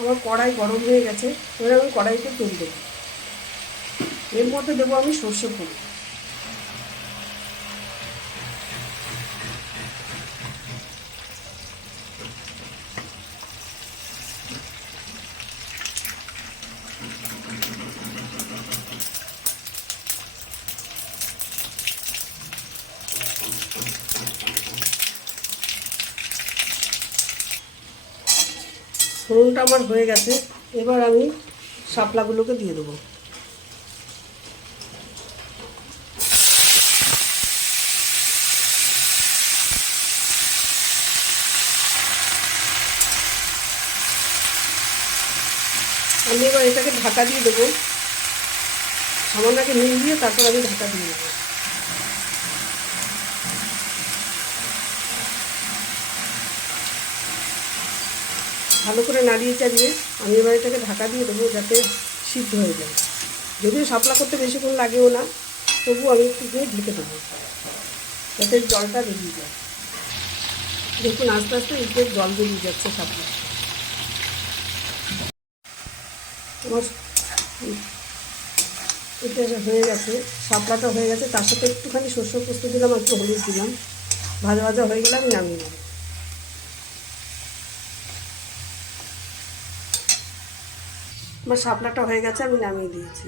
আমার কড়াই গরম হয়ে গেছে, এবার আমি কড়াইতে তেল দেবো। এর মধ্যে দেবো আমি সর্ষে ফুল ফোড়নটা আমার হয়ে গেছে, এবার আমি শাপলাগুলোকে দিয়ে দেবো। আমি এবার এটাকে ঢাকা দিয়ে দেবো। সামান্য আগে নুন দিয়ে তারপর আমি ঢাকা দিয়ে দেবো। ভালো করে নাড়িয়ে চালিয়ে আমি এবার এটাকে ঢাকা দিয়ে দেবো যাতে সিদ্ধ হয়ে যায়। যদিও শাপলা করতে বেশিক্ষণ লাগেও না তবু আমি একটু দিয়ে ঢেকে দেবো, যাতে জলটা বেরিয়ে যায়। দেখুন, আস্তে আস্তে এতে জল বেরিয়ে যাচ্ছে শাপলা। আমার এটা হয়ে গেছে, শাপলাটা হয়ে গেছে, তার সাথে একটুখানি শস্য পোস্ত দিলাম, একটু হলুদ দিলাম। ভাজা ভাজা হয়ে গেলে আমি নামিয়ে নেব। আমার শাপলাটা হয়ে গেছে আমি নামিয়ে দিয়েছি।